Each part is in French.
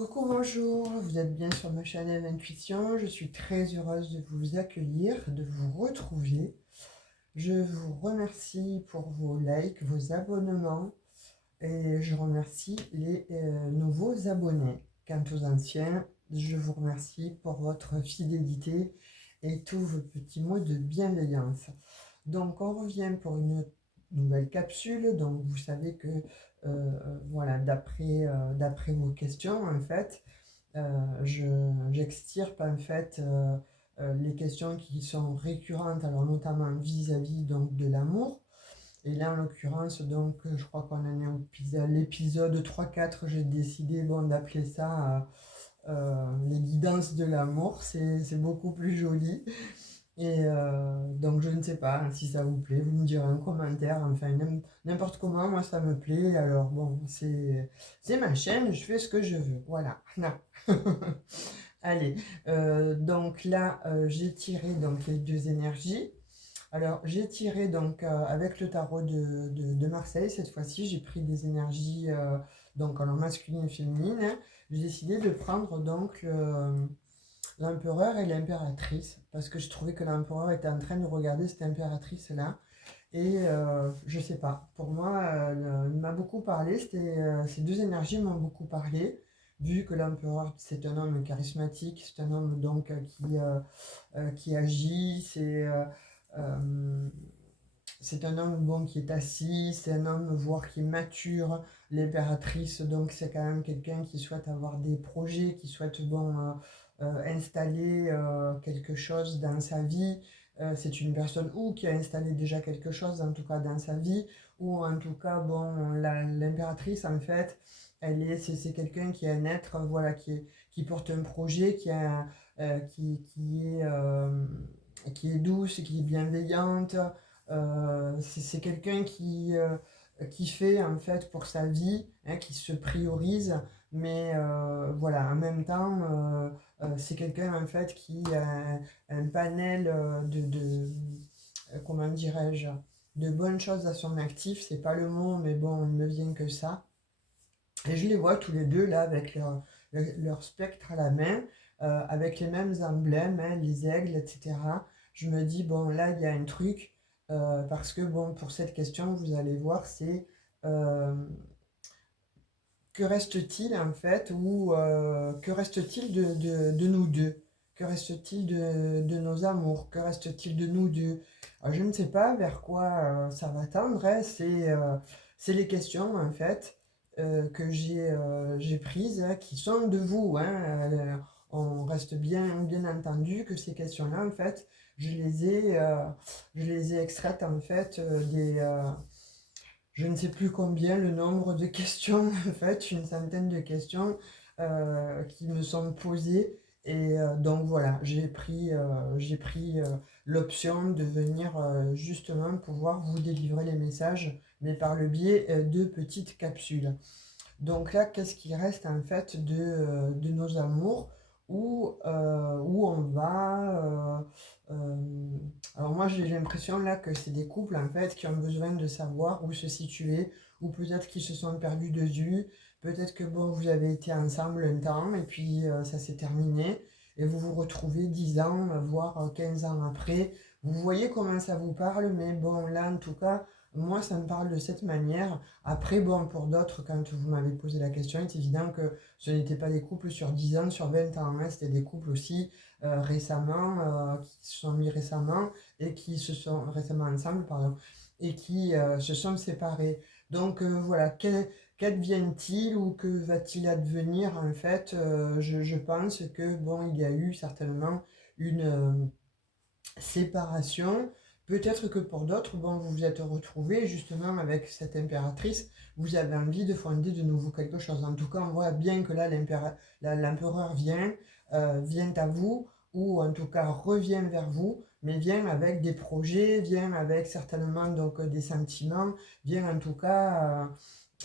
Coucou, bonjour, vous êtes bien sur ma chaîne Intuition. Je suis très heureuse de vous accueillir, de vous retrouver. Je vous remercie pour vos likes, vos abonnements et je remercie les nouveaux abonnés. Quant aux anciens, je vous remercie pour votre fidélité et tous vos petits mots de bienveillance. Donc, on revient pour une nouvelle capsule. Donc, vous savez que, voilà, d'après vos questions, en fait, j'extirpe en fait les questions qui sont récurrentes, alors notamment vis-à-vis donc de l'amour. Et là, en l'occurrence, donc, je crois qu'on en est au l'épisode 3-4, j'ai décidé bon, d'appeler ça les guidances de l'amour. C'est beaucoup plus joli. Et donc, je ne sais pas si ça vous plaît, vous me direz en commentaire, enfin, n'importe comment, moi ça me plaît. Alors, bon, c'est ma chaîne, je fais ce que je veux. Voilà. Non. Allez, donc là, j'ai tiré donc, les deux énergies. Alors, j'ai tiré donc avec le tarot de Marseille, cette fois-ci, j'ai pris des énergies donc alors masculine et féminine, hein. J'ai décidé de prendre donc l'empereur et l'impératrice, parce que je trouvais que l'empereur était en train de regarder cette impératrice-là. Et je sais pas, pour moi, il m'a beaucoup parlé, ces deux énergies m'ont beaucoup parlé, vu que l'empereur, c'est un homme charismatique, c'est un homme donc qui agit, euh, c'est un homme bon qui est assis, c'est un homme voire qui est mature. L'impératrice, donc c'est quand même quelqu'un qui souhaite avoir des projets, qui souhaite bon installer quelque chose dans sa vie. C'est une personne ou qui a installé déjà quelque chose, en tout cas dans sa vie, ou en tout cas bon l'impératrice en fait, c'est quelqu'un qui est un être voilà qui porte un projet, qui est douce, qui est bienveillante. C'est quelqu'un qui fait en fait pour sa vie, hein, qui se priorise, mais voilà, en même temps, c'est quelqu'un en fait qui a un panel comment dirais-je, de bonnes choses à son actif. C'est pas le mot, mais bon, il me vient que ça. Et je les vois tous les deux là avec leur spectre à la main, avec les mêmes emblèmes, hein, les aigles, etc. Je me dis, bon, là, il y a un truc, parce que, bon, pour cette question, vous allez voir, c'est euh, que reste-t-il en fait, ou que reste-t-il de nous deux? Que reste-t-il de nos amours? Que reste-t-il de nous deux? Alors, je ne sais pas vers quoi ça va tendre, hein. C'est les questions en fait que j'ai prises, hein, qui sont de vous, hein. On reste bien entendu que ces questions-là, en fait, je les ai extraites en fait je ne sais plus combien le nombre de questions, en fait, une centaine de questions qui me sont posées. Et donc voilà, j'ai pris l'option de venir justement pouvoir vous délivrer les messages, mais par le biais de petites capsules. Donc là, qu'est-ce qui reste en fait de nos amours où on va alors moi j'ai l'impression là que c'est des couples en fait qui ont besoin de savoir où se situer, ou peut-être qu'ils se sont perdus de vue, peut-être que bon vous avez été ensemble un temps et puis ça s'est terminé et vous vous retrouvez 10 ans, voire 15 ans après. Vous voyez comment ça vous parle, mais bon là en tout cas, moi ça me parle de cette manière. Après, bon, pour d'autres, quand vous m'avez posé la question, c'est évident que ce n'étaient pas des couples sur 10 ans, sur 20 ans, hein. C'était des couples aussi récemment, qui se sont mis récemment et qui se sont récemment ensemble, pardon, et qui se sont séparés. Donc voilà, qu'advient-il ou que va-t-il advenir en fait? Je pense que bon, il y a eu certainement une séparation. Peut-être que pour d'autres, bon, vous vous êtes retrouvés justement avec cette impératrice, vous avez envie de fonder de nouveau quelque chose. En tout cas, on voit bien que là, l'empereur vient à vous, ou en tout cas revient vers vous, mais vient avec des projets, vient avec certainement donc des sentiments, vient en tout cas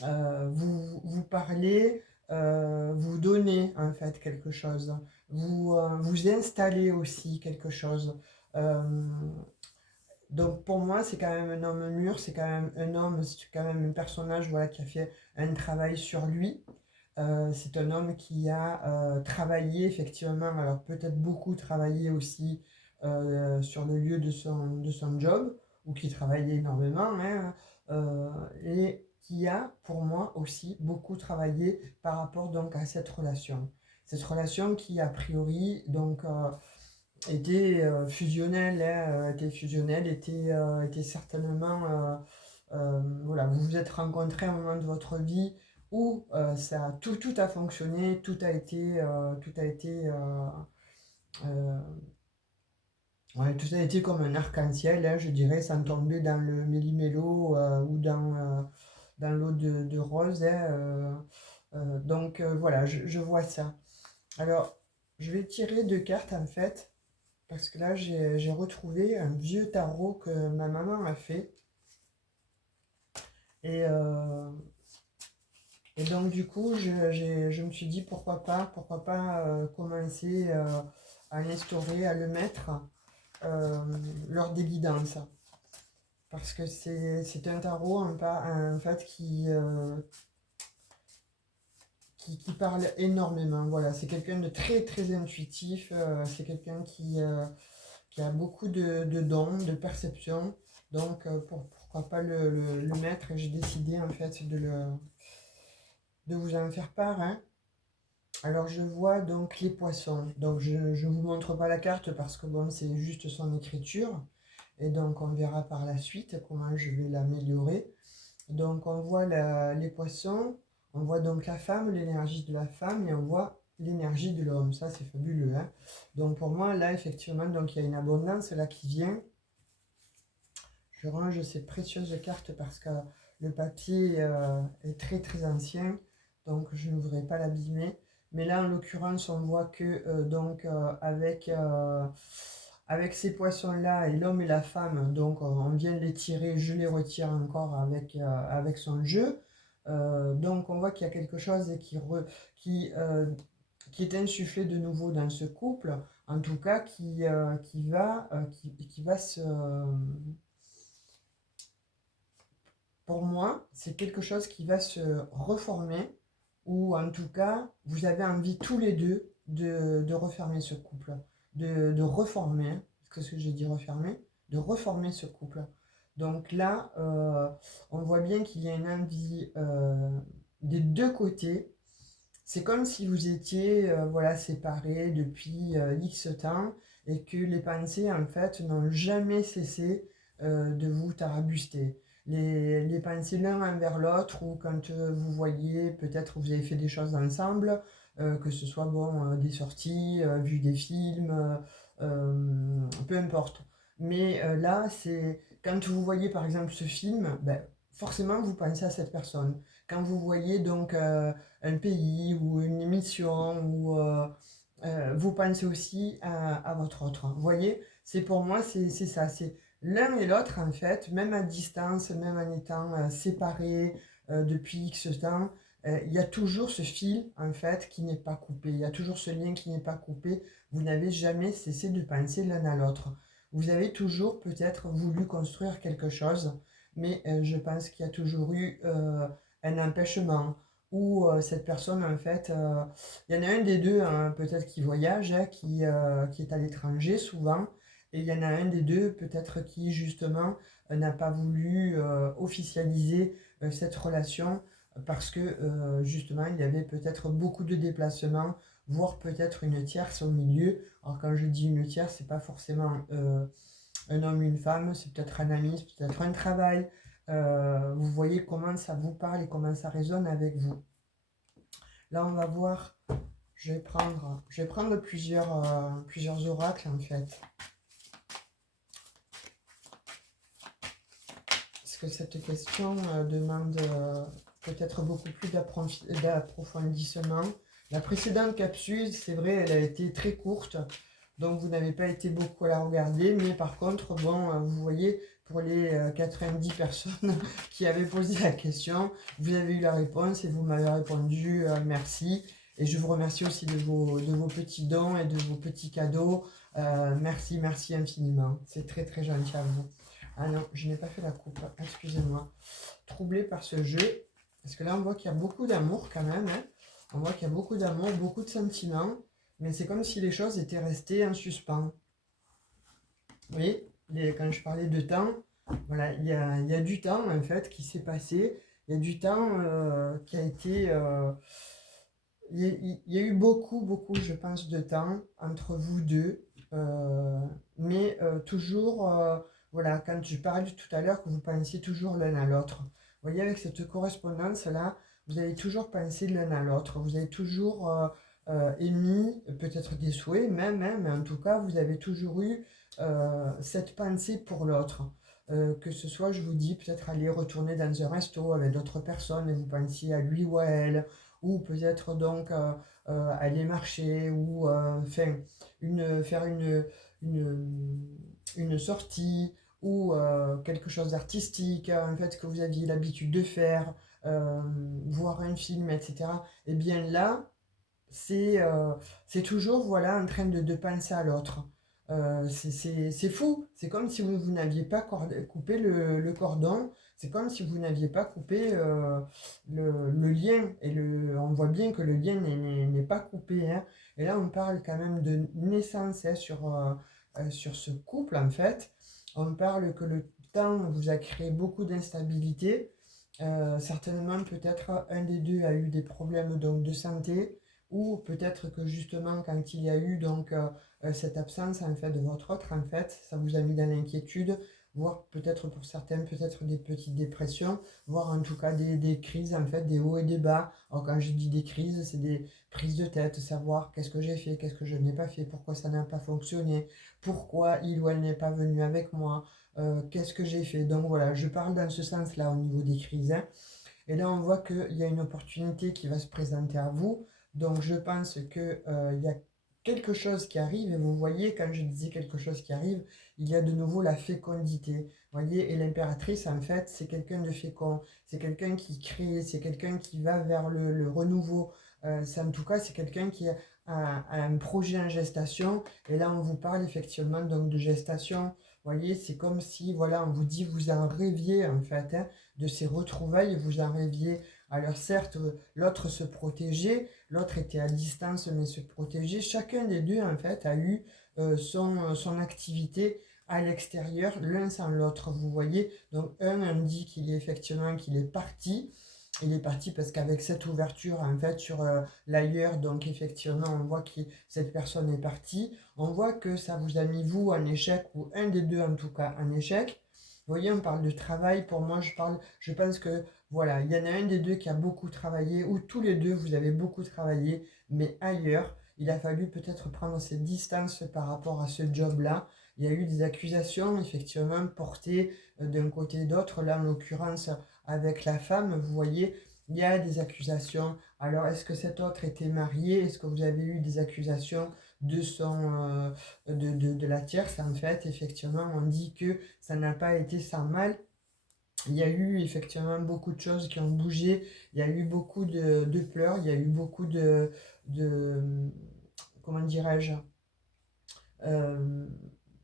vous parler, vous donner en fait quelque chose, vous installer aussi quelque chose. Euh, donc pour moi, c'est quand même un homme mûr, c'est quand même un homme, c'est quand même un personnage voilà, qui a fait un travail sur lui. C'est un homme qui a travaillé effectivement, alors peut-être beaucoup travaillé aussi sur le lieu de son job, ou qui travaillait énormément, hein, euh, et qui a pour moi aussi beaucoup travaillé par rapport donc à cette relation. Cette relation qui a priori donc était fusionnelle, hein, était certainement voilà, vous vous êtes rencontrés à un moment de votre vie où ça tout a fonctionné, euh, ouais, tout a été comme un arc-en-ciel, hein, je dirais, sans tomber dans le méli-mélo ou dans l'eau de rose, hein, donc voilà, je vois ça. Alors, je vais tirer deux cartes en fait, parce que là j'ai retrouvé un vieux tarot que ma maman a fait. Et, Et donc du coup, je me suis dit pourquoi pas commencer à l'instaurer, à le mettre euh, lors des guidances. Parce que c'est un tarot en fait qui parle énormément. Voilà, c'est quelqu'un de très très intuitif, c'est quelqu'un qui a beaucoup de dons, de perception. Donc pourquoi pas le mettre, et j'ai décidé en fait de vous en faire part, hein. Alors je vois donc les poissons. Donc je ne vous montre pas la carte parce que bon, c'est juste son écriture. Et donc on verra par la suite comment je vais l'améliorer. Donc on voit les poissons, on voit donc la femme, l'énergie de la femme, et on voit l'énergie de l'homme. Ça c'est fabuleux, hein. Donc pour moi là effectivement donc il y a une abondance là qui vient. Je range ces précieuses cartes parce que le papier est très très ancien, donc je ne voudrais pas l'abîmer. Mais là, en l'occurrence, on voit que avec ces poissons-là, et l'homme et la femme, donc on vient de les tirer, je les retire encore avec son jeu. Donc on voit qu'il y a quelque chose qui, euh, qui est insufflé de nouveau dans ce couple, en tout cas qui va se pour moi, c'est quelque chose qui va se reformer, ou en tout cas, vous avez envie tous les deux de refermer ce couple, de reformer, qu'est-ce que j'ai dit refermer? De reformer ce couple. Donc là, on voit bien qu'il y a une envie des deux côtés. C'est comme si vous étiez voilà, séparés depuis X temps, et que les pensées, en fait, n'ont jamais cessé de vous tarabuster. Les pensées l'un envers l'autre, ou quand vous voyez, peut-être vous avez fait des choses ensemble, que ce soit bon, des sorties, vu des films, peu importe. Mais là, c'est quand vous voyez par exemple ce film, ben, forcément vous pensez à cette personne. Quand vous voyez donc un pays ou une émission, ou vous pensez aussi à votre autre. Vous voyez, c'est pour moi, c'est ça. C'est l'un et l'autre, en fait, même à distance, même en étant séparés depuis X temps, il y a toujours ce fil, en fait, qui n'est pas coupé. Il y a toujours ce lien qui n'est pas coupé. Vous n'avez jamais cessé de penser l'un à l'autre. Vous avez toujours peut-être voulu construire quelque chose, mais je pense qu'il y a toujours eu un empêchement, ou cette personne, en fait, il y en a un des deux, hein, peut-être qui voyage, hein, qui est à l'étranger souvent, et il y en a un des deux, peut-être qui justement n'a pas voulu officialiser cette relation, parce que justement il y avait peut-être beaucoup de déplacements, voire peut-être une tierce au milieu. Alors quand je dis une tierce, c'est pas forcément un homme, une femme, c'est peut-être un ami, c'est peut-être un travail. Vous voyez comment ça vous parle et comment ça résonne avec vous. Là, on va voir, je vais prendre plusieurs oracles en fait. Parce que cette question demande peut-être beaucoup plus d'approfondissement. La précédente capsule, c'est vrai, elle a été très courte, donc vous n'avez pas été beaucoup à la regarder, mais par contre, bon, vous voyez, pour les 90 personnes qui avaient posé la question, vous avez eu la réponse et vous m'avez répondu merci. Et je vous remercie aussi de vos petits dons et de vos petits cadeaux. Merci, merci infiniment. C'est très très gentil à vous. Ah non, je n'ai pas fait la coupe, excusez-moi. Troublée par ce jeu, parce que là on voit qu'il y a beaucoup d'amour quand même, hein. On voit qu'il y a beaucoup d'amour, beaucoup de sentiments, mais c'est comme si les choses étaient restées en suspens. Vous voyez, quand je parlais de temps, voilà, il y a du temps en fait qui s'est passé, il y a du temps qui a été... il y a eu beaucoup, je pense, de temps entre vous deux, mais toujours, voilà, quand je parlais tout à l'heure que vous pensiez toujours l'un à l'autre. Vous voyez, avec cette correspondance-là, vous avez toujours pensé l'un à l'autre, vous avez toujours émis peut-être des souhaits, même, hein, mais en tout cas, vous avez toujours eu cette pensée pour l'autre. Que ce soit, je vous dis, peut-être aller retourner dans un resto avec d'autres personnes et vous pensiez à lui ou à elle, ou peut-être donc aller marcher ou faire une sortie ou quelque chose d'artistique en fait que vous aviez l'habitude de faire, euh, voir un film, etc. Et bien là, c'est toujours voilà, en train de penser à l'autre. C'est fou, c'est comme si vous n'aviez pas coupé le cordon, c'est comme si vous n'aviez pas coupé le lien. On voit bien que le lien n'est pas coupé, hein. Et là, on parle quand même de naissance, hein, sur ce couple, en fait. On parle que le temps vous a créé beaucoup d'instabilité. Certainement, peut-être un des deux a eu des problèmes donc, de santé, ou peut-être que justement quand il y a eu donc cette absence en fait de votre autre, en fait ça vous a mis dans l'inquiétude, voire peut-être pour certains peut-être des petites dépressions, voire en tout cas des crises en fait, des hauts et des bas. Alors quand je dis des crises, c'est des prises de tête, savoir qu'est-ce que j'ai fait, qu'est-ce que je n'ai pas fait, pourquoi ça n'a pas fonctionné, pourquoi il ou elle n'est pas venu avec moi, qu'est-ce que j'ai fait. Donc voilà, je parle dans ce sens-là au niveau des crises, hein. Et là, on voit qu'il y a une opportunité qui va se présenter à vous. Donc, je pense qu'il y a quelque chose qui arrive. Et vous voyez, quand je disais quelque chose qui arrive, il y a de nouveau la fécondité. Vous voyez, et l'impératrice, en fait, c'est quelqu'un de fécond. C'est quelqu'un qui crée, c'est quelqu'un qui va vers le renouveau. En tout cas, c'est quelqu'un qui a un projet en gestation. Et là, on vous parle effectivement donc, de gestation. Vous voyez, c'est comme si, voilà, on vous dit, vous en rêviez, en fait, hein, de ces retrouvailles, vous en rêviez. Alors certes, l'autre se protégeait, l'autre était à distance mais se protégeait. Chacun des deux, en fait, a eu son activité à l'extérieur, l'un sans l'autre, vous voyez. Donc un dit qu'il est effectivement qu'il est parti. Il est parti parce qu'avec cette ouverture, en fait, sur l'ailleurs, donc effectivement, on voit que cette personne est partie. On voit que ça vous a mis, vous, en échec, ou un des deux, en tout cas, en échec. Vous voyez, on parle de travail. Pour moi, je pense que voilà, il y en a un des deux qui a beaucoup travaillé, ou tous les deux, vous avez beaucoup travaillé, mais ailleurs. Il a fallu peut-être prendre ses distances par rapport à ce job-là. Il y a eu des accusations, effectivement, portées d'un côté et d'autre. Là, en l'occurrence, avec la femme, vous voyez, il y a des accusations. Alors, est-ce que cet autre était marié? Est-ce que vous avez eu des accusations de de la tierce? En fait, effectivement, on dit que ça n'a pas été sans mal. Il y a eu effectivement beaucoup de choses qui ont bougé, il y a eu beaucoup de pleurs, il y a eu beaucoup de comment dirais-je, euh,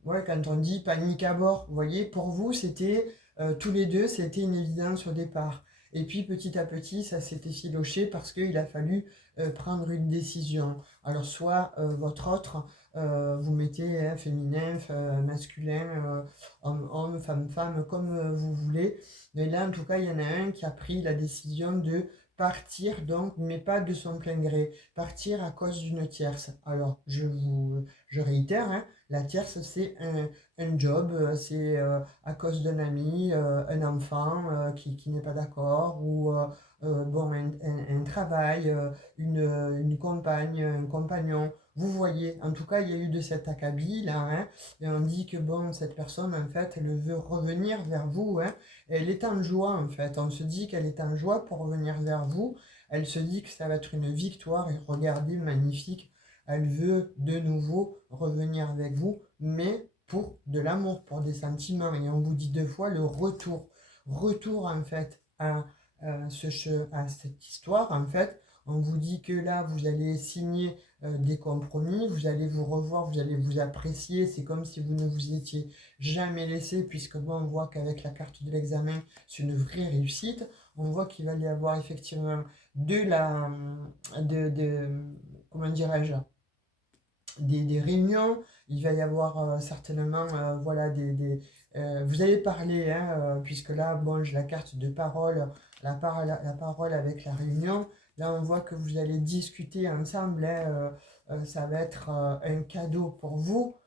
ouais, quand on dit panique à bord, vous voyez, pour vous, c'était, tous les deux, c'était une évidence au départ. Et puis petit à petit, ça s'est effiloché parce qu'il a fallu prendre une décision. Alors soit votre autre, vous mettez hein, féminin, masculin, homme, femme, comme vous voulez. Mais là, en tout cas, il y en a un qui a pris la décision de partir, donc, mais pas de son plein gré, partir à cause d'une tierce. Alors, je réitère, hein, la tierce, c'est un job, c'est à cause d'un ami, un enfant qui n'est pas d'accord, ou bon, un travail, une compagne, un compagnon. Vous voyez, en tout cas, il y a eu de cet acabit là, hein, et on dit que bon, cette personne, en fait, elle veut revenir vers vous, hein, et elle est en joie, en fait. On se dit qu'elle est en joie pour revenir vers vous. Elle se dit que ça va être une victoire, et regardez, magnifique. Elle veut de nouveau revenir avec vous, mais pour de l'amour, pour des sentiments. Et on vous dit deux fois le retour. Retour en fait à cette histoire. En fait, on vous dit que là, vous allez signer des compromis, vous allez vous revoir, vous allez vous apprécier. C'est comme si vous ne vous étiez jamais laissé, puisque bon, on voit qu'avec la carte de l'examen, c'est une vraie réussite. On voit qu'il va y avoir effectivement de la, comment dirais-je, des réunions, il va y avoir certainement, voilà, vous allez parler, hein, puisque là, bon, j'ai la carte de parole, la parole avec la réunion. Là, on voit que vous allez discuter ensemble, hein, ça va être un cadeau pour vous,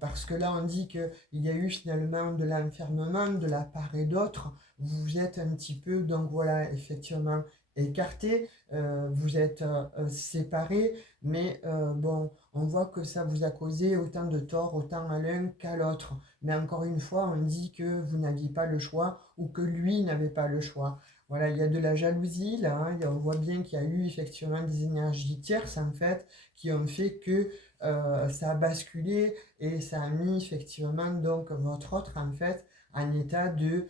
parce que là, on dit qu'il y a eu finalement de l'enfermement de la part et d'autre. Vous êtes un petit peu, donc voilà, effectivement, écartés, vous êtes séparés, mais bon, on voit que ça vous a causé autant de tort, autant à l'un qu'à l'autre. Mais encore une fois, on dit que vous n'aviez pas le choix ou que lui n'avait pas le choix. Voilà, il y a de la jalousie là, hein, on voit bien qu'il y a eu effectivement des énergies tierces en fait qui ont fait que ça a basculé et ça a mis effectivement donc votre autre en fait en état de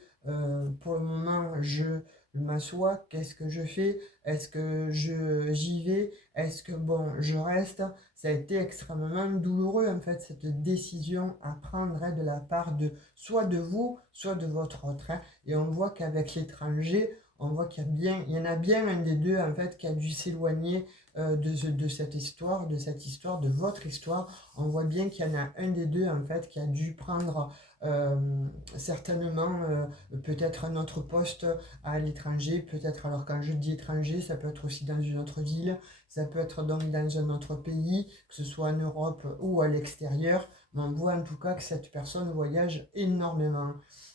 pour le moment je m'assois, qu'est-ce que je fais? Est-ce que j'y vais? Est-ce que bon, je reste? Ça a été extrêmement douloureux en fait cette décision à prendre, hein, de la part de soit de vous, soit de votre autre, hein. Et on voit qu'avec l'étranger, on voit il y en a bien un des deux en fait qui a dû s'éloigner de cette histoire, de votre histoire. On voit bien qu'il y en a un des deux en fait qui a dû prendre euh, certainement peut-être un autre poste à l'étranger, peut-être, alors quand je dis étranger, ça peut être aussi dans une autre ville, ça peut être donc dans un autre pays, que ce soit en Europe ou à l'extérieur, mais on voit en tout cas que cette personne voyage énormément.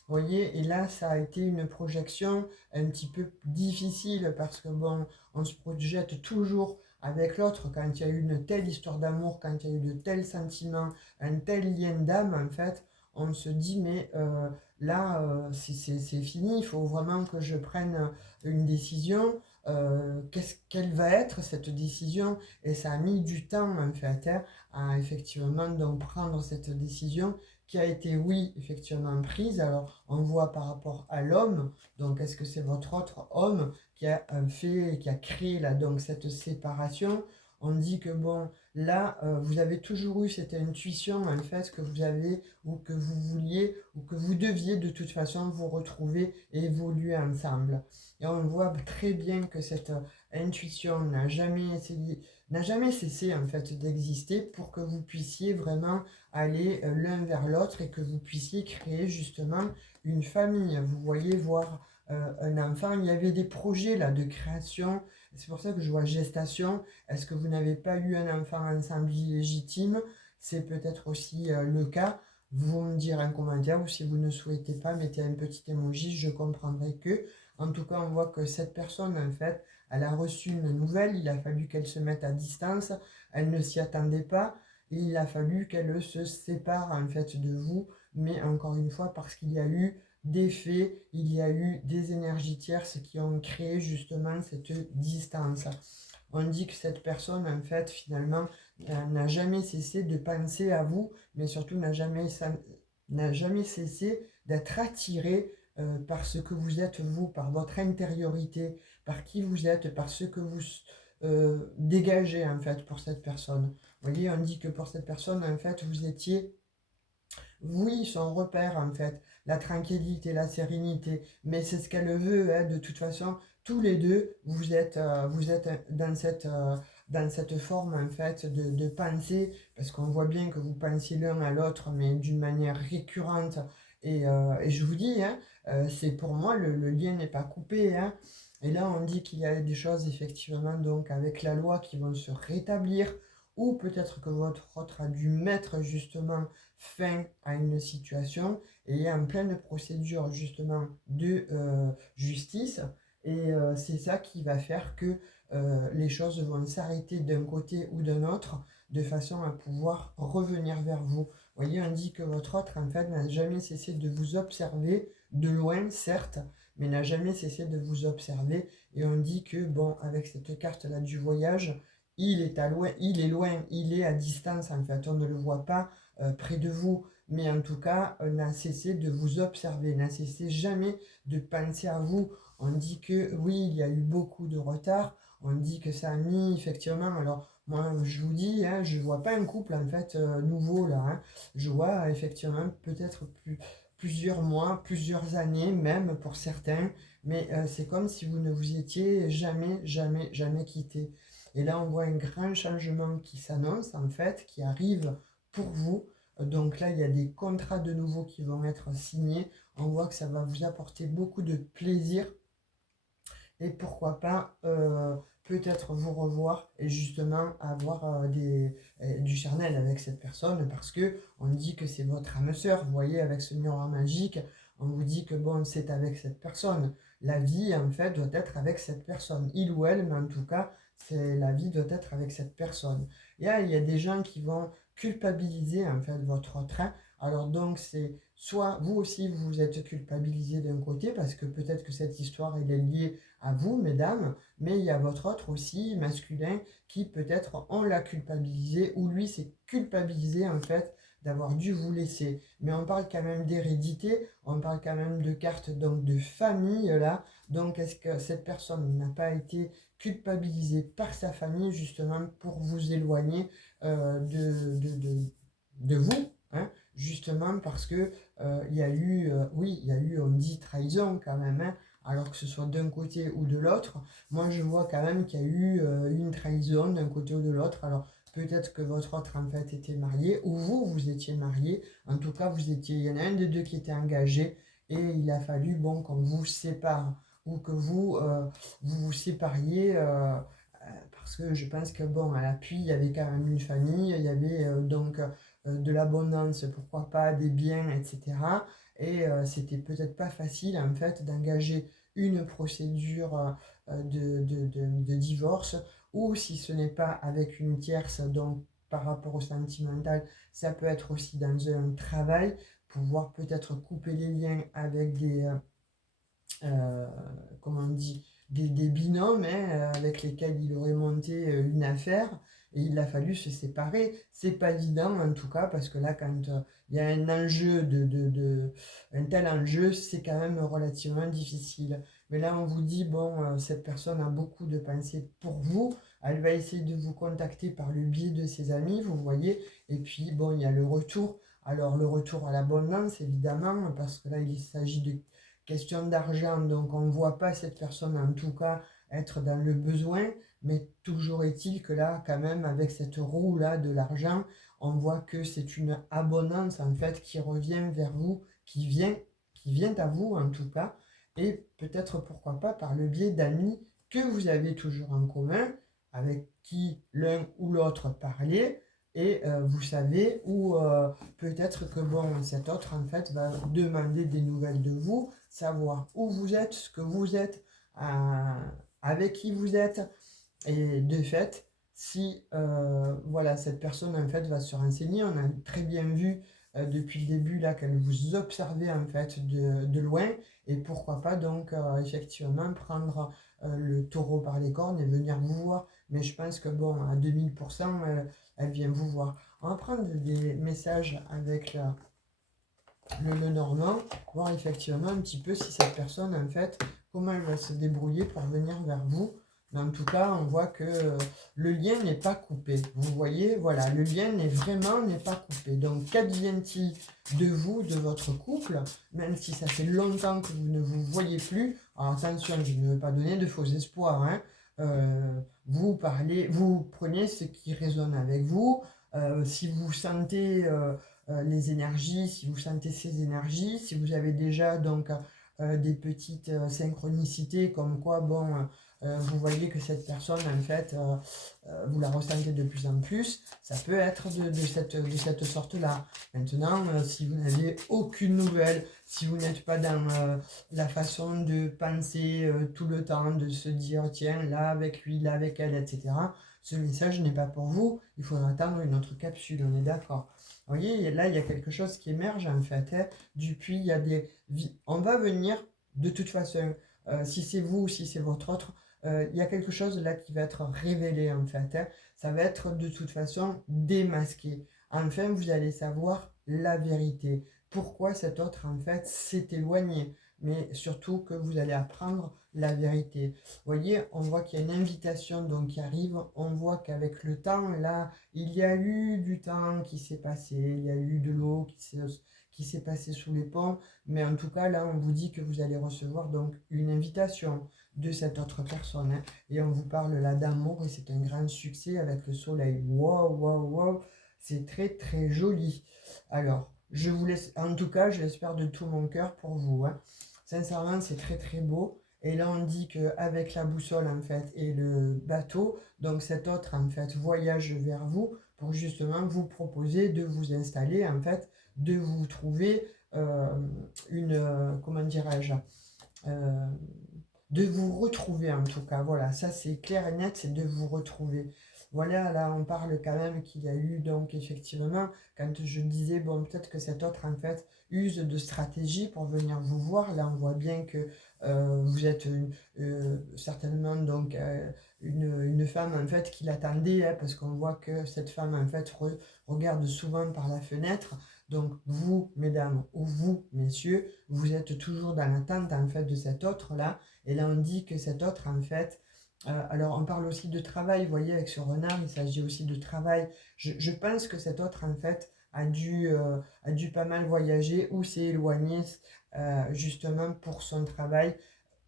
Vous voyez, et là, ça a été une projection un petit peu difficile parce que bon, on se projette toujours avec l'autre quand il y a eu une telle histoire d'amour, quand il y a eu de tels sentiments, un tel lien d'âme, en fait, on se dit, mais là, c'est fini, il faut vraiment que je prenne une décision. Quelle va être cette décision? Et ça a mis du temps, en fait, hein, à effectivement donc prendre cette décision qui a été, oui, effectivement prise. Alors, on voit par rapport à l'homme, donc est-ce que c'est votre autre homme qui a fait, qui a créé là, donc cette séparation? On dit que bon, là, vous avez toujours eu cette intuition, en fait, que vous avez, ou que vous vouliez, ou que vous deviez de toute façon vous retrouver et évoluer ensemble. Et on voit très bien que cette intuition n'a jamais cessé en fait d'exister pour que vous puissiez vraiment aller l'un vers l'autre et que vous puissiez créer justement une famille. Vous voyez, voir un enfant, il y avait des projets là de création. C'est pour ça que je vois gestation. Est-ce que vous n'avez pas eu un enfant ensemble illégitime? C'est peut-être aussi le cas. Vous me direz en commentaire, ou si vous ne souhaitez pas, mettez un petit emoji, je comprendrai que. En tout cas, on voit que cette personne, en fait, elle a reçu une nouvelle, il a fallu qu'elle se mette à distance, elle ne s'y attendait pas, et il a fallu qu'elle se sépare, en fait, de vous, mais encore une fois, parce qu'il y a eu des faits, il y a eu des énergies tierces qui ont créé justement cette distance. On dit que cette personne, en fait, finalement, n'a jamais cessé de penser à vous, mais surtout n'a jamais cessé d'être attirée par ce que vous êtes vous, par votre intériorité, par qui vous êtes, par ce que vous dégagez en fait pour cette personne. Vous voyez, on dit que pour cette personne, en fait, vous étiez, oui, son repère en fait, la tranquillité, la sérénité, mais c'est ce qu'elle veut, hein, de toute façon, tous les deux, vous êtes dans cette forme en fait de pensée, parce qu'on voit bien que vous pensez l'un à l'autre, mais d'une manière récurrente, et je vous dis, hein, c'est pour moi, le lien n'est pas coupé, hein. Et là, on dit qu'il y a des choses, effectivement, donc avec la loi qui vont se rétablir, ou peut-être que votre autre a dû mettre justement fin à une situation et est en pleine procédure justement de justice. Et c'est ça qui va faire que les choses vont s'arrêter d'un côté ou d'un autre de façon à pouvoir revenir vers vous. Vous voyez, on dit que votre autre, en fait, n'a jamais cessé de vous observer, de loin, certes, mais n'a jamais cessé de vous observer. Et on dit que, bon, avec cette carte-là du voyage, il est loin, il est à distance, en fait, on ne le voit pas près de vous, mais en tout cas, n'a cessé de vous observer, n'a cessé jamais de penser à vous. On dit que oui, il y a eu beaucoup de retard, on dit que ça a mis effectivement, alors moi je vous dis, hein, je vois pas un couple en fait nouveau là, hein. Je vois effectivement peut-être plusieurs mois, plusieurs années même pour certains, mais c'est comme si vous ne vous étiez jamais, jamais, jamais quitté. Et là, on voit un grand changement qui s'annonce, en fait, qui arrive pour vous. Donc là, il y a des contrats de nouveau qui vont être signés. On voit que ça va vous apporter beaucoup de plaisir et pourquoi pas peut-être vous revoir et justement avoir du charnel avec cette personne parce que on dit que c'est votre âme sœur. Vous voyez, avec ce miroir magique, on vous dit que bon, c'est avec cette personne. La vie, en fait, doit être avec cette personne. Il ou elle, mais en tout cas, la vie doit être avec cette personne. Et là, il y a des gens qui vont culpabiliser, en fait, votre train. Alors donc, c'est soit vous aussi, vous vous êtes culpabilisé d'un côté, parce que peut-être que cette histoire, elle est liée à vous, mesdames, mais il y a votre autre aussi, masculin, qui peut-être on l'a culpabilisé, ou lui s'est culpabilisé en fait d'avoir dû vous laisser. Mais on parle quand même d'hérédité, on parle quand même de cartes donc de famille là. Donc est-ce que cette personne n'a pas été culpabilisée par sa famille justement pour vous éloigner de vous, hein, justement parce que il y a eu, oui, il y a eu, on dit trahison quand même, hein, alors que ce soit d'un côté ou de l'autre. Moi, je vois quand même qu'il y a eu une trahison d'un côté ou de l'autre. Alors, peut-être que votre autre, en fait, était marié, ou vous, vous étiez marié. En tout cas, vous étiez, il y en a un des deux qui était engagé, et il a fallu, bon, qu'on vous sépare, ou que vous vous sépariez, parce que je pense que, bon, à l'appui, il y avait quand même une famille, il y avait donc de l'abondance, pourquoi pas, des biens, etc. Et c'était peut-être pas facile, en fait, d'engager une procédure de divorce, ou si ce n'est pas avec une tierce, donc par rapport au sentimental, ça peut être aussi dans un travail, pouvoir peut-être couper les liens avec euh, comment on dit, des binômes hein, avec lesquels il aurait monté une affaire et il a fallu se séparer. C'est pas évident en tout cas parce que là quand il y a un enjeu un tel enjeu, c'est quand même relativement difficile. Mais là on vous dit bon, cette personne a beaucoup de pensées pour vous. Elle va essayer de vous contacter par le biais de ses amis, vous voyez. Et puis bon, il y a le retour. Alors le retour à l'abondance évidemment parce que là il s'agit de question d'argent, donc on ne voit pas cette personne en tout cas être dans le besoin, mais toujours est-il que là, quand même, avec cette roue-là de l'argent, on voit que c'est une abondance en fait qui revient vers vous, qui vient à vous en tout cas, et peut-être pourquoi pas par le biais d'amis que vous avez toujours en commun, avec qui l'un ou l'autre parlait, et vous savez, ou peut-être que bon, cet autre en fait va demander des nouvelles de vous, savoir où vous êtes, ce que vous êtes, euh, avec qui vous êtes. Et de fait, si voilà, cette personne en fait va se renseigner, on a très bien vu depuis le début là qu'elle vous observait en fait de loin. Et pourquoi pas donc effectivement prendre le taureau par les cornes et venir vous voir. Mais je pense que bon, à 2000%, elle vient vous voir. On va prendre des messages avec le normand, voir effectivement un petit peu si cette personne, en fait, comment elle va se débrouiller pour venir vers vous. Mais en tout cas, on voit que le lien n'est pas coupé. Vous voyez, voilà, le lien n'est pas coupé. Donc, qu'advient-il de vous, de votre couple, même si ça fait longtemps que vous ne vous voyez plus. Alors, attention, je ne veux pas donner de faux espoirs, hein. Vous parlez, vous prenez ce qui résonne avec vous. Si vous sentez les énergies, si vous sentez ces énergies, si vous avez déjà donc des petites synchronicités comme quoi, bon, vous voyez que cette personne, en fait, vous la ressentez de plus en plus, ça peut être de cette sorte-là. Maintenant, si vous n'avez aucune nouvelle, si vous n'êtes pas dans la façon de penser tout le temps, de se dire, tiens, là avec lui, là avec elle, etc., ce message n'est pas pour vous, il faudra attendre une autre capsule, on est d'accord. Vous voyez, là, il y a quelque chose qui émerge en fait. Hein. Depuis, il y a des... On va venir, de toute façon, si c'est vous ou si c'est votre autre, il y a quelque chose là qui va être révélé en fait. Hein. Ça va être de toute façon démasqué. Enfin, vous allez savoir la vérité. Pourquoi cet autre en fait s'est éloigné. Mais surtout que vous allez apprendre la vérité. Vous voyez, on voit qu'il y a une invitation donc qui arrive. On voit qu'avec le temps, là, il y a eu du temps qui s'est passé, il y a eu de l'eau qui s'est passé sous les ponts, mais en tout cas, là, on vous dit que vous allez recevoir donc une invitation de cette autre personne, hein. Et on vous parle là d'amour et c'est un grand succès avec le soleil. Wow, wow, wow, c'est très, très joli. Alors, je vous laisse, en tout cas, je l'espère de tout mon cœur pour vous, hein. Sincèrement, c'est très, très beau. Et là, on dit qu'avec la boussole, en fait, et le bateau, donc cet autre, en fait, voyage vers vous pour justement vous proposer de vous installer, en fait, de vous trouver comment dirais-je, euh, de vous retrouver en tout cas. Voilà, ça c'est clair et net, c'est de vous retrouver. Voilà, là on parle quand même qu'il y a eu donc effectivement, quand je disais, bon peut-être que cet autre en fait use de stratégie pour venir vous voir, là on voit bien que vous êtes certainement donc une femme en fait qui l'attendait, hein, parce qu'on voit que cette femme en fait regarde souvent par la fenêtre. Donc vous, mesdames, ou vous, messieurs, vous êtes toujours dans l'attente en fait de cet autre là. Et là, on dit que cet autre, en fait, alors on parle aussi de travail, vous voyez, avec ce renard, il s'agit aussi de travail. Je pense que cet autre, en fait, a dû pas mal voyager ou s'est éloigné justement pour son travail,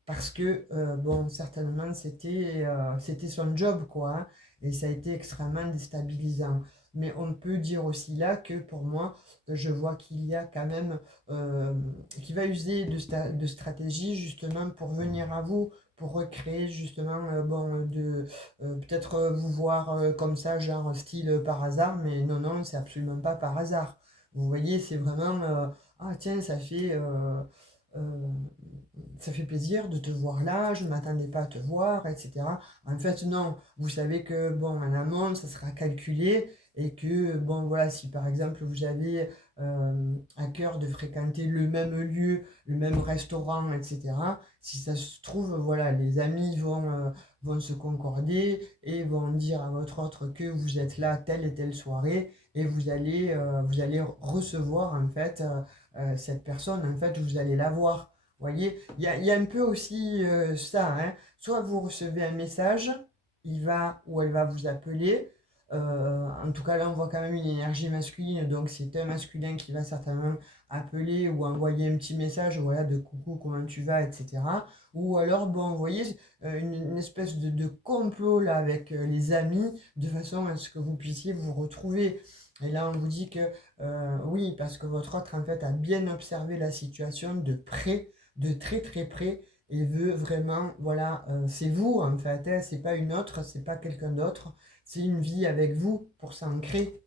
parce que, bon, certainement, c'était son job, quoi, hein, et ça a été extrêmement déstabilisant. Mais on peut dire aussi là que pour moi, je vois qu'il y a quand même, euh, qui va user de stratégie justement pour venir à vous, pour recréer justement, bon, peut-être vous voir comme ça, genre style par hasard, mais non, non, c'est absolument pas par hasard. Vous voyez, c'est vraiment, ah tiens, euh, ça fait plaisir de te voir là, je ne m'attendais pas à te voir, etc. En fait, non, vous savez que, bon, en amont, ça sera calculé et que, bon, voilà, si par exemple vous avez à cœur de fréquenter le même lieu, le même restaurant, etc., si ça se trouve, voilà, les amis vont se concorder et vont dire à votre autre que vous êtes là telle et telle soirée et vous allez recevoir, en fait, cette personne, en fait, vous allez la voir. Vous voyez, il y a un peu aussi ça, hein. Soit vous recevez un message, il va ou elle va vous appeler. En tout cas, là, on voit quand même une énergie masculine, donc c'est un masculin qui va certainement appeler ou envoyer un petit message, voilà, de coucou, comment tu vas, etc. Ou alors, bon, vous voyez, une espèce de complot là avec les amis, de façon à ce que vous puissiez vous retrouver. Et là, on vous dit que oui, parce que votre autre, en fait, a bien observé la situation de près, de très très près, et veut vraiment, voilà, c'est vous en fait, hein, c'est pas une autre, c'est pas quelqu'un d'autre, c'est une vie avec vous pour s'ancrer.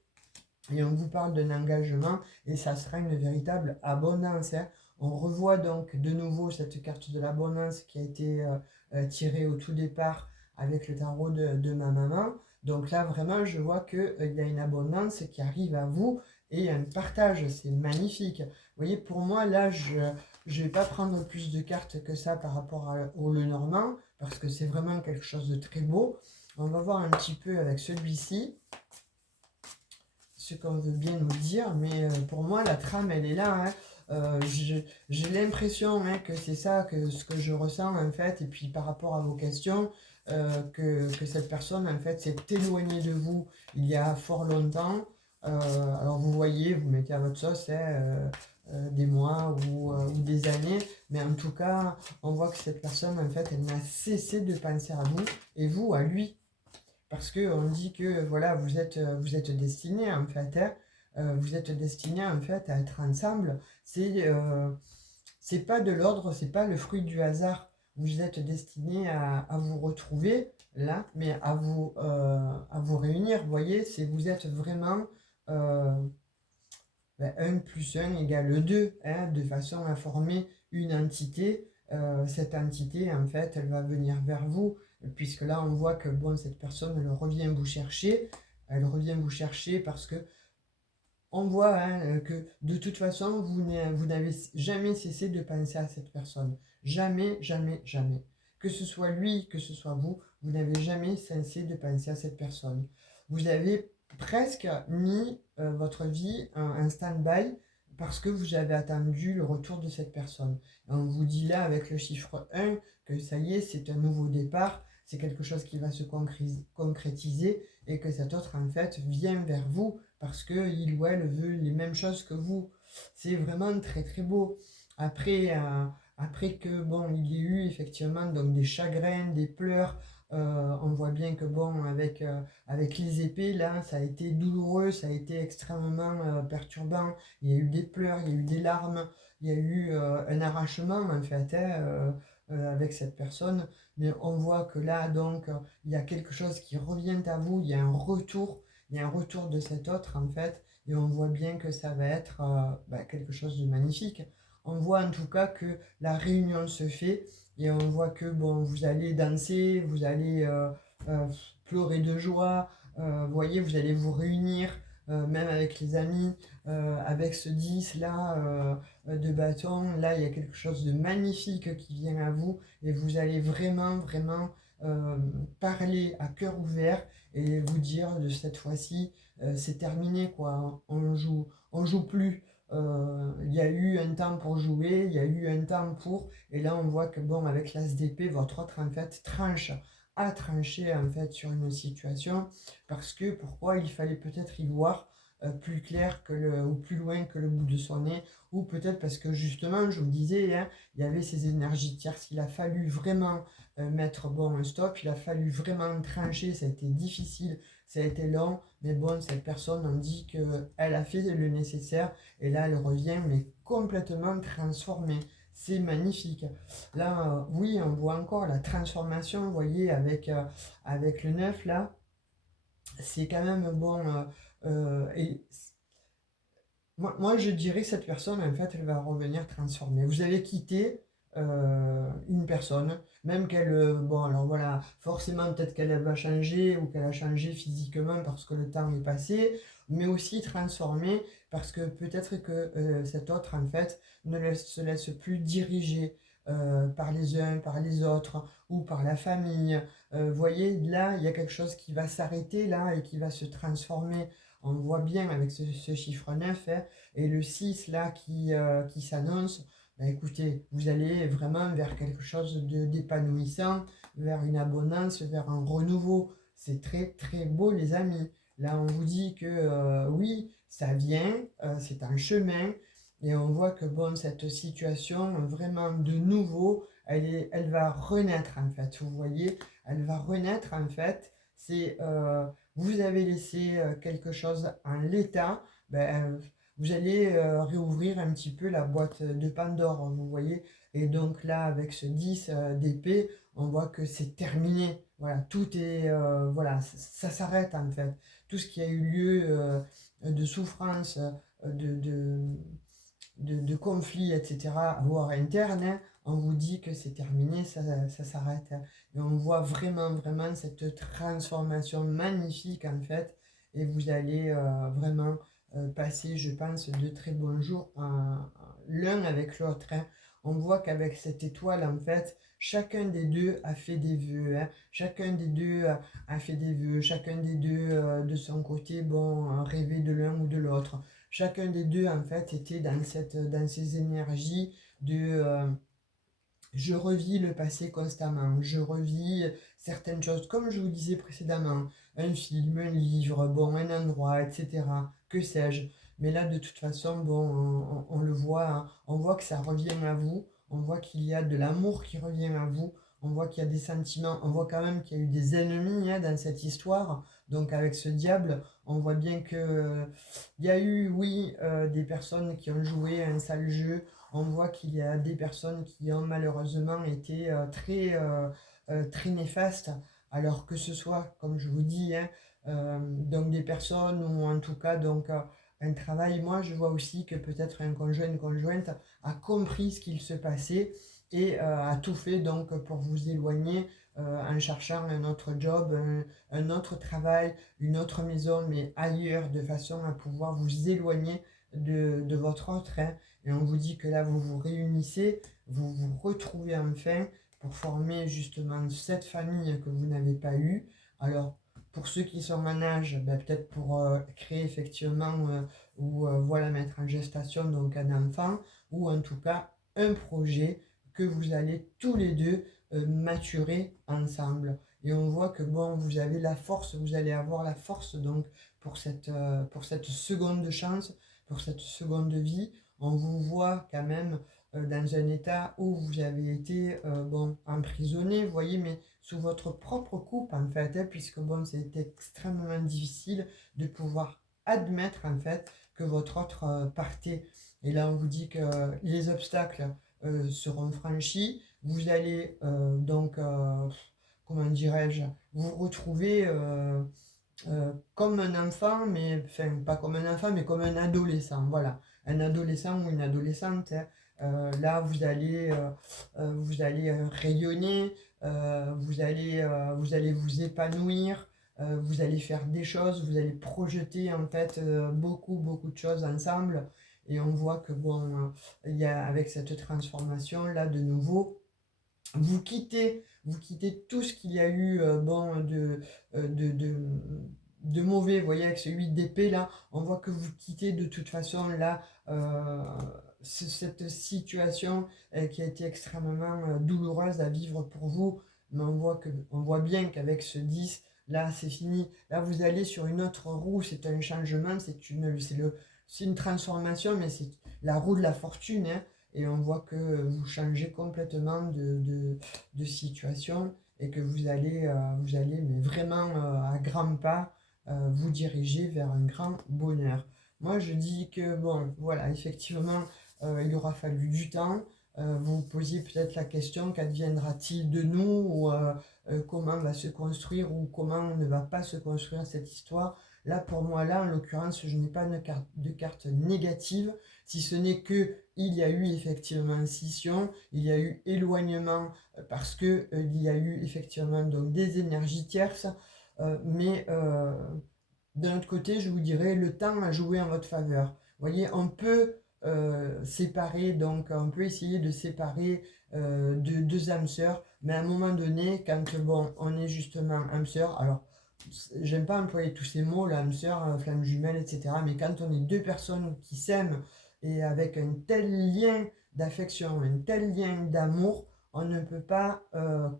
Et on vous parle d'un engagement et ça sera une véritable abondance, hein. On revoit donc de nouveau cette carte de l'abondance qui a été tirée au tout départ avec le tarot de ma maman. Donc là, vraiment, je vois qu'il y a une abondance qui arrive à vous et un partage. C'est magnifique. Vous voyez, pour moi, là, je ne vais pas prendre plus de cartes que ça par rapport au Lenormand parce que c'est vraiment quelque chose de très beau. On va voir un petit peu avec celui-ci ce qu'on veut bien nous dire, mais pour moi, la trame, elle est là, hein. J'ai l'impression, hein, que c'est ça, que ce que je ressens, en fait, et puis par rapport à vos questions, que cette personne, en fait, s'est éloignée de vous il y a fort longtemps. Alors, vous voyez, vous mettez à votre sauce, hein, des mois ou des années, mais en tout cas, on voit que cette personne, en fait, elle n'a cessé de penser à vous, et vous à lui. Parce qu'on dit que voilà, vous êtes destinés en fait, hein, vous êtes destinés en fait à être ensemble. C'est pas de l'ordre, c'est pas le fruit du hasard. Vous êtes destinés à vous retrouver là, mais à vous réunir. Vous voyez, c'est vous êtes vraiment euh, 1 plus 1 égale 2, hein, de façon à former une entité. Cette entité, en fait, elle va venir vers vous, puisque là, on voit que bon, cette personne, elle revient vous chercher. Elle revient vous chercher parce que on voit, hein, que de toute façon, vous n'avez jamais cessé de penser à cette personne. Jamais, jamais, jamais. Que ce soit lui, que ce soit vous, vous n'avez jamais cessé de penser à cette personne. Vous avez presque mis votre vie en stand-by parce que vous avez attendu le retour de cette personne. Et on vous dit là, avec le chiffre 1, que ça y est, c'est un nouveau départ, c'est quelque chose qui va se concrétiser et que cet autre, en fait, vient vers vous parce qu'il ou elle veut les mêmes choses que vous. C'est vraiment très très beau. Après, après que bon, il y ait eu effectivement donc des chagrins, des pleurs, on voit bien que bon, avec les épées là, ça a été douloureux, ça a été extrêmement perturbant. Il y a eu des pleurs, il y a eu des larmes, il y a eu un arrachement en fait avec cette personne. Mais on voit que là donc il y a quelque chose qui revient à vous, il y a un retour de cet autre en fait, et on voit bien que ça va être quelque chose de magnifique. On voit en tout cas que la réunion se fait et on voit que bon, vous allez danser, vous allez euh, pleurer de joie, vous voyez, vous allez vous réunir, même avec les amis, avec ce 10 là de bâton, là il y a quelque chose de magnifique qui vient à vous et vous allez vraiment, vraiment euh, parler à cœur ouvert et vous dire de cette fois-ci, c'est terminé quoi, on joue plus. Il y a eu un temps pour jouer, il y a eu un temps pour, et là on voit que bon, avec l'as d'épée, votre autre en fait a tranché en fait sur une situation, parce que pourquoi il fallait peut-être y voir plus clair que ou plus loin que le bout de son nez, ou peut-être parce que justement, je vous disais, hein, il y avait ces énergies tierces, il a fallu vraiment mettre bon un stop, il a fallu vraiment trancher, ça a été difficile, ça a été long, mais bon, cette personne, on dit qu'elle a fait le nécessaire, et là, elle revient, mais complètement transformée. C'est magnifique. Là, oui, on voit encore la transformation, vous voyez, avec le neuf, là, c'est quand même bon. Et moi, je dirais que cette personne, en fait, elle va revenir transformée. Vous avez quitté une personne, même qu'elle, bon, alors voilà, forcément, peut-être qu'elle va changer ou qu'elle a changé physiquement parce que le temps est passé, mais aussi transformée parce que peut-être que cet autre, en fait, se laisse plus diriger par les uns, par les autres ou par la famille. Vous voyez, là, il y a quelque chose qui va s'arrêter là et qui va se transformer. On voit bien avec ce chiffre 9 hein, et le 6 là qui s'annonce. Ben, écoutez, vous allez vraiment vers quelque chose d'épanouissant, vers une abondance, vers un renouveau. C'est très très beau les amis. Là on vous dit que oui, ça vient, c'est un chemin, et on voit que bon, cette situation vraiment de nouveau, elle va renaître en fait. Vous voyez, elle va renaître en fait. C'est vous avez laissé quelque chose en l'état, ben, vous allez réouvrir un petit peu la boîte de Pandore, vous voyez. Et donc là, avec ce 10 d'épée, on voit que c'est terminé. Voilà, tout est, voilà, ça s'arrête en fait. Tout ce qui a eu lieu de souffrance, de conflits, etc., voire internes, hein, on vous dit que c'est terminé, ça s'arrête. Hein. Et on voit vraiment, vraiment cette transformation magnifique en fait. Et vous allez vraiment passer, je pense, de très bons jours l'un avec l'autre. Hein. On voit qu'avec cette étoile, en fait, chacun des deux a fait des vœux. Hein. Chacun des deux a fait des vœux. Chacun des deux, de son côté, bon, rêvait de l'un ou de l'autre. Chacun des deux, en fait, était dans ces énergies de je revis le passé constamment, je revis certaines choses, comme je vous disais précédemment, un film, un livre, bon, un endroit, etc. Que sais-je. Mais là, de toute façon, bon, on le voit, hein, on voit que ça revient à vous, on voit qu'il y a de l'amour qui revient à vous, on voit qu'il y a des sentiments, on voit quand même qu'il y a eu des ennemis hein, dans cette histoire. Donc avec ce diable, on voit bien que il y a eu, oui, des personnes qui ont joué un sale jeu, on voit qu'il y a des personnes qui ont malheureusement été très néfastes, alors que ce soit, comme je vous dis, hein, donc des personnes ou en tout cas donc un travail. Moi, je vois aussi que peut-être un conjoint, une conjointe a compris ce qu'il se passait et a tout fait donc pour vous éloigner en cherchant un autre job, un autre travail, une autre maison, mais ailleurs, de façon à pouvoir vous éloigner de votre autre. Hein. Et on vous dit que là, vous vous réunissez, vous vous retrouvez enfin pour former justement cette famille que vous n'avez pas eue. Alors, pour ceux qui sont en âge, ben, peut-être pour créer effectivement ou voilà, mettre en gestation donc un enfant, ou en tout cas un projet que vous allez tous les deux maturer ensemble. Et on voit que bon, vous avez la force, vous allez avoir la force donc pour cette seconde chance, pour cette seconde vie. on vous voit quand même dans un état où vous avez été bon, emprisonné, vous voyez, mais sous votre propre coupe en fait, hein, puisque bon, c'est extrêmement difficile de pouvoir admettre en fait que votre autre partait. Et là, on vous dit que les obstacles seront franchis, vous allez comment dirais-je, vous retrouver comme un enfant, mais enfin pas comme un enfant, mais comme un adolescent, voilà, un adolescent ou une adolescente, hein. Là, vous allez rayonner, vous allez vous épanouir, vous allez faire des choses, vous allez projeter en fait beaucoup de choses ensemble. Et on voit que bon, il y a avec cette transformation là de nouveau, vous quittez tout ce qu'il y a eu bon, euh, de, de, de mauvais, vous voyez, avec celui d'épée, là, on voit que vous quittez de toute façon, là, euh, cette situation qui a été extrêmement douloureuse à vivre pour vous, mais on voit bien qu'avec ce 10 là, c'est fini. Là, vous allez sur une autre roue, c'est un changement, c'est une transformation, mais c'est la roue de la fortune, hein. Et on voit que vous changez complètement de situation et que vous allez mais vraiment à grands pas vous diriger vers un grand bonheur. Moi, je dis que, bon, voilà, effectivement, il aura fallu du temps. Vous vous posiez peut-être la question, qu'adviendra-t-il de nous ou comment va se construire ou comment ne va pas se construire cette histoire. Là, pour moi, là, en l'occurrence, je n'ai pas de carte négative, si ce n'est que il y a eu effectivement scission, il y a eu éloignement parce que il y a eu effectivement donc des énergies tierces, mais d'un autre côté, je vous dirais, le temps a joué en votre faveur. Vous voyez, on peut séparer, donc on peut essayer de séparer deux âmes sœurs, mais à un moment donné, quand bon, on est justement âme sœur, alors j'aime pas employer tous ces mots, l'âme sœur, flamme jumelle, etc., mais quand on est deux personnes qui s'aiment et avec un tel lien d'affection, un tel lien d'amour, on ne peut pas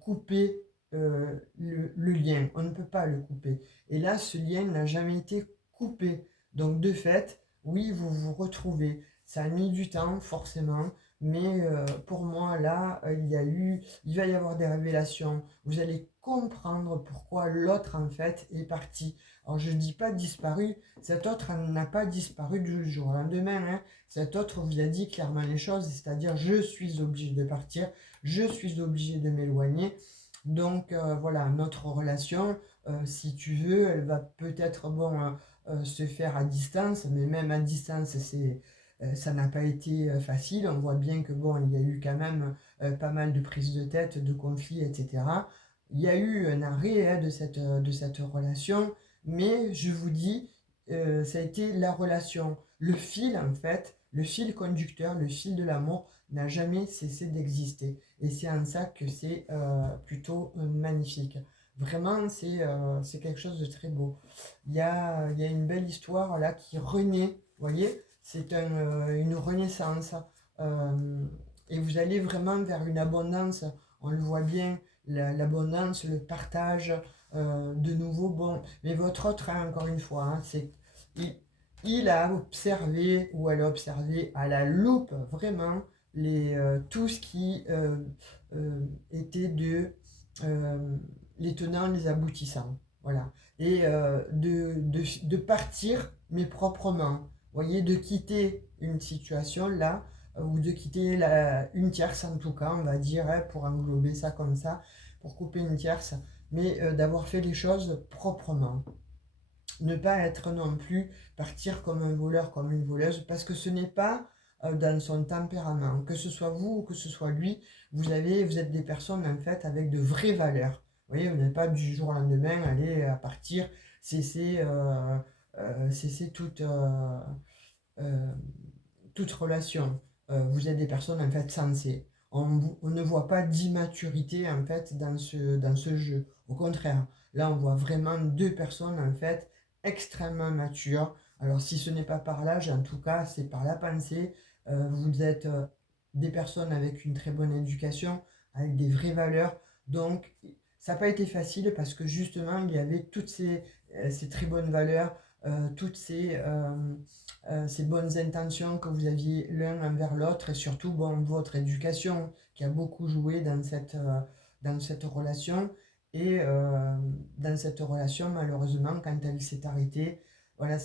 couper le lien, on ne peut pas le couper. Et là, ce lien n'a jamais été coupé. Donc, de fait, oui, vous vous retrouvez. Ça a mis du temps, forcément, mais pour moi, là, il va y avoir des révélations. Vous allez comprendre pourquoi l'autre, en fait, est parti. Alors, je ne dis pas disparu, cet autre n'a pas disparu du jour au lendemain, hein. Cet autre vous a dit clairement les choses, c'est-à-dire je suis obligé de partir, je suis obligé de m'éloigner. Donc voilà, notre relation, si tu veux, elle va peut-être bon, se faire à distance, mais même à distance, ça n'a pas été facile. On voit bien que bon, il y a eu quand même pas mal de prises de tête, de conflits, etc. Il y a eu un arrêt hein, de cette relation, mais je vous dis, ça a été la relation. Le fil, en fait, le fil conducteur, le fil de l'amour n'a jamais cessé d'exister. Et c'est en ça que c'est plutôt magnifique. Vraiment, c'est quelque chose de très beau. Il y a une belle histoire là qui renaît, vous voyez, une renaissance. euh, et vous allez vraiment vers une abondance, on le voit bien, l'abondance, le partage, de nouveau, bon. Mais votre autre, hein, encore une fois, hein, il, il a observé, ou elle a observé à la loupe, vraiment, tout ce qui était euh, les tenants, les aboutissants. Voilà. Et de partir, mais proprement. Vous voyez, de quitter une situation là, ou de quitter une tierce en tout cas, on va dire, hein, pour englober ça comme ça, pour couper une tierce, mais d'avoir fait les choses proprement. Ne pas être non plus partir comme un voleur, comme une voleuse, parce que ce n'est pas dans son tempérament. Que ce soit vous ou que ce soit lui, vous êtes des personnes en fait avec de vraies valeurs. Vous voyez, vous n'êtes pas du jour au lendemain aller à partir, cesser, cesser euh, toute relation. Vous êtes des personnes en fait sensées. On ne voit pas d'immaturité en fait dans ce jeu. Au contraire, là on voit vraiment deux personnes en fait extrêmement matures. Alors si ce n'est pas par l'âge, en tout cas c'est par la pensée. Vous êtes des personnes avec une très bonne éducation, avec des vraies valeurs. Donc ça n'a pas été facile parce que justement il y avait toutes ces très bonnes valeurs. toutes ces bonnes intentions que vous aviez l'un envers l'autre, et surtout bon, votre éducation qui a beaucoup joué dans cette relation. Et dans cette relation, malheureusement, quand elle s'est arrêtée, voilà,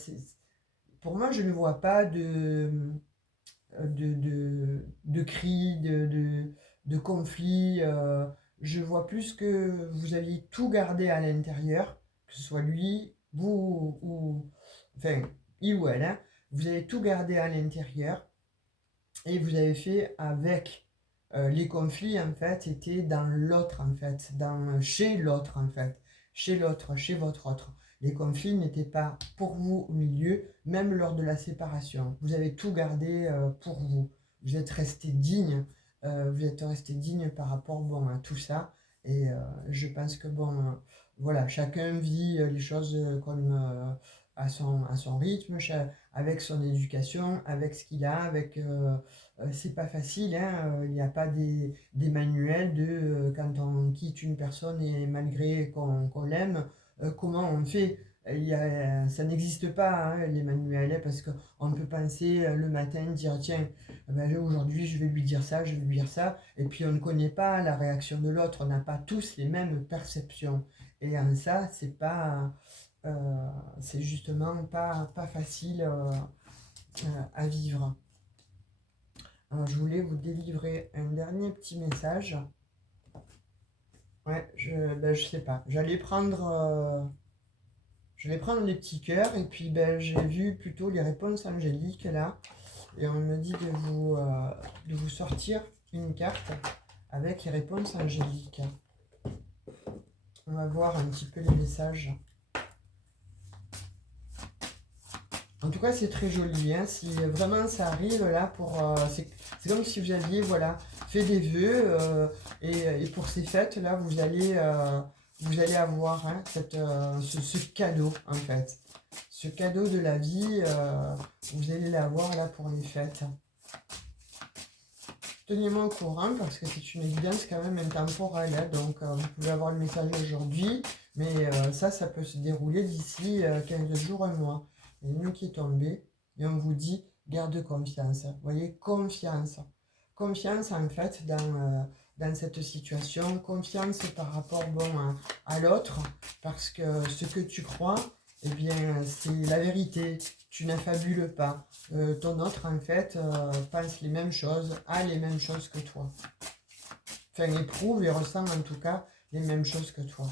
pour moi, je ne vois pas de cris, de conflits. Je vois plus que vous aviez tout gardé à l'intérieur, que ce soit lui, vous, ou enfin, il ou elle, hein. Vous avez tout gardé à l'intérieur et vous avez fait avec. Les conflits, en fait, étaient dans l'autre, en fait, chez l'autre, en fait, chez l'autre, chez votre autre. Les conflits n'étaient pas pour vous au milieu, même lors de la séparation. Vous avez tout gardé pour vous. Vous êtes resté digne, par rapport bon, à tout ça. Et je pense que bon, voilà, chacun vit les choses comme à son rythme, avec son éducation, avec ce qu'il a, c'est pas facile, hein, il n'y a pas des manuels de quand on quitte une personne et malgré qu'on l'aime, comment on fait. Ça n'existe pas, hein, les manuels, hein, parce qu'on peut penser le matin, dire tiens, ben là, aujourd'hui je vais lui dire ça, je vais lui dire ça, et puis on ne connaît pas la réaction de l'autre, on n'a pas tous les mêmes perceptions. Et en ça, c'est justement pas facile à vivre. Alors, je voulais vous délivrer un dernier petit message. Ouais, je sais pas. Je vais prendre les petits cœurs et puis ben, j'ai vu plutôt les réponses angéliques là. Et on me dit de vous sortir une carte avec les réponses angéliques. On va voir un petit peu les messages. En tout cas, c'est très joli, hein. Si vraiment ça arrive là, c'est comme si vous aviez voilà, fait des vœux et pour ces fêtes-là, vous allez avoir hein, ce cadeau en fait. Ce cadeau de la vie, vous allez l'avoir là pour les fêtes. Tenez-moi au courant parce que c'est une évidence quand même intemporelle. Hein, donc vous pouvez avoir le message aujourd'hui, mais ça peut se dérouler d'ici 15 jours, un mois. Il y a une nuit qui est tombée et on vous dit garde confiance. Vous voyez, confiance. Confiance en fait dans cette situation, confiance par rapport bon, à l'autre, parce que ce que tu crois, eh bien, c'est la vérité. Tu n'affabules pas. Ton autre, en fait, pense les mêmes choses, a les mêmes choses que toi. Enfin, éprouve et ressent en tout cas les mêmes choses que toi.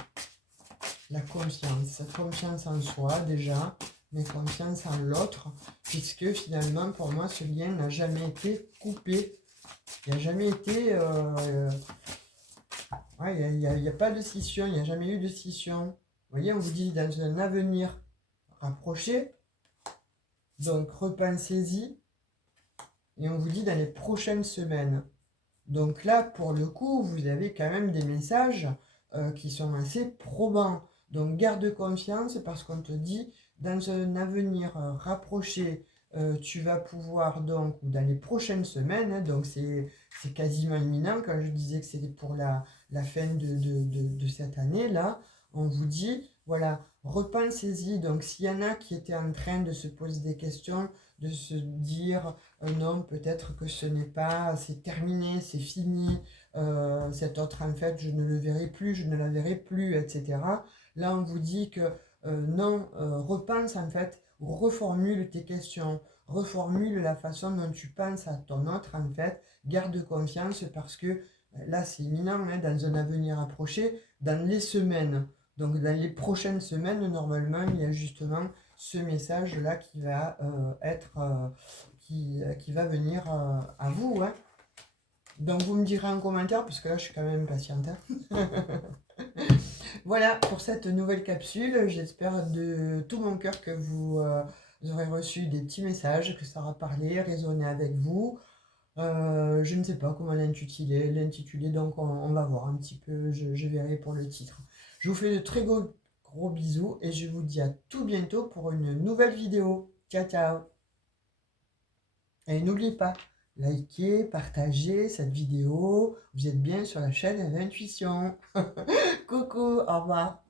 La confiance. Confiance en soi déjà, mais confiance en l'autre, puisque finalement, pour moi, ce lien n'a jamais été coupé. Il n'y a jamais été... ouais, il n'y a pas de scission, il n'y a jamais eu de scission. Vous voyez, on vous dit dans un avenir rapproché, donc repensez-y, et on vous dit dans les prochaines semaines. Donc là, pour le coup, vous avez quand même des messages qui sont assez probants. Donc garde confiance parce qu'on te dit, dans un avenir rapproché, tu vas pouvoir, donc, ou dans les prochaines semaines, hein, donc c'est quasiment imminent, quand je disais que c'était pour la fin de cette année-là, on vous dit, voilà, repensez-y. Donc s'il y en a qui étaient en train de se poser des questions, de se dire, non, peut-être que ce n'est pas, c'est terminé, c'est fini, cet autre, en fait, je ne le verrai plus, je ne la verrai plus, etc. Là, on vous dit que non, repense en fait, reformule tes questions, reformule la façon dont tu penses à ton autre en fait, garde confiance parce que là c'est imminent, hein, dans un avenir approché, dans les semaines, donc dans les prochaines semaines, normalement, il y a justement ce message-là qui va qui va venir à vous. Hein. Donc vous me direz en commentaire, parce que là je suis quand même impatiente. Hein. Voilà pour cette nouvelle capsule. J'espère de tout mon cœur que vous aurez reçu des petits messages, que ça aura parlé, résonné avec vous. Je ne sais pas comment l'intituler, donc on va voir un petit peu, je verrai pour le titre. Je vous fais de très gros bisous et je vous dis à tout bientôt pour une nouvelle vidéo. Ciao, ciao. Et n'oubliez pas, likez, partagez cette vidéo. Vous êtes bien sur la chaîne Intuition. Coucou, au revoir.